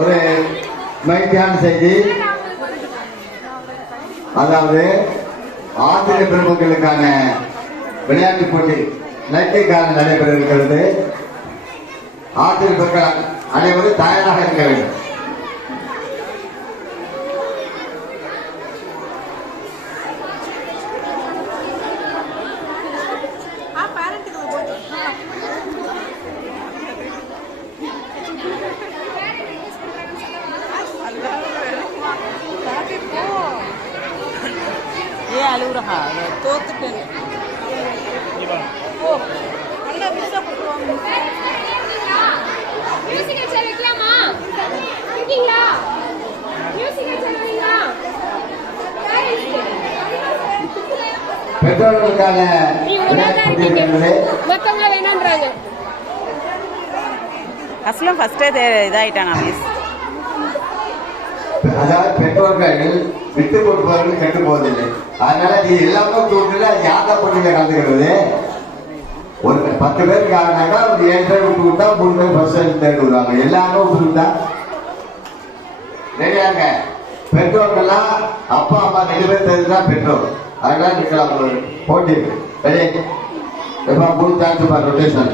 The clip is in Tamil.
ஒரு மகிழ்ச்சியான செய்தி. அதாவது ஆசிரியர் பெருமக்களுக்கான விளையாட்டு போட்டி நைட்டுக்கான நடைபெற இருக்கிறது. ஆசிரியர் பெருமக்கள் அனைவரும் தயாராக இருக்க வேண்டும். பெற்றோர்களுக்கான அஸ்லாம் ஃபர்ஸ்டே இதாயிட்டானா மிஸ். அதாவது பெற்றோர்கள் விட்டு கொடுப்பவர்கள் கெட்டு போவதில்லை. அதனால நீ எல்லாமே தூக்கல யாரா போட்டியில கலந்துக்கிறது. ஒரு 10 பேருக்கு ஆகினாக்கா ஒரு 7 பேர் விட்டு விட்டா 3 பேர் ஃபர்ஸ்ட் தேர்ட் விடுவாங்க. எல்லாரும் விட்டு விட்டா ரெடியாங்க. பெற்றோர்கள்லாம் அப்பா அம்மா 2 பேர் தெரிஞ்சுதான் பெற்றோர். அதனால நீங்க போட்டி ரெடி எப்ப மூணு சான்ஸ் பார் ரொட்டேஷன்.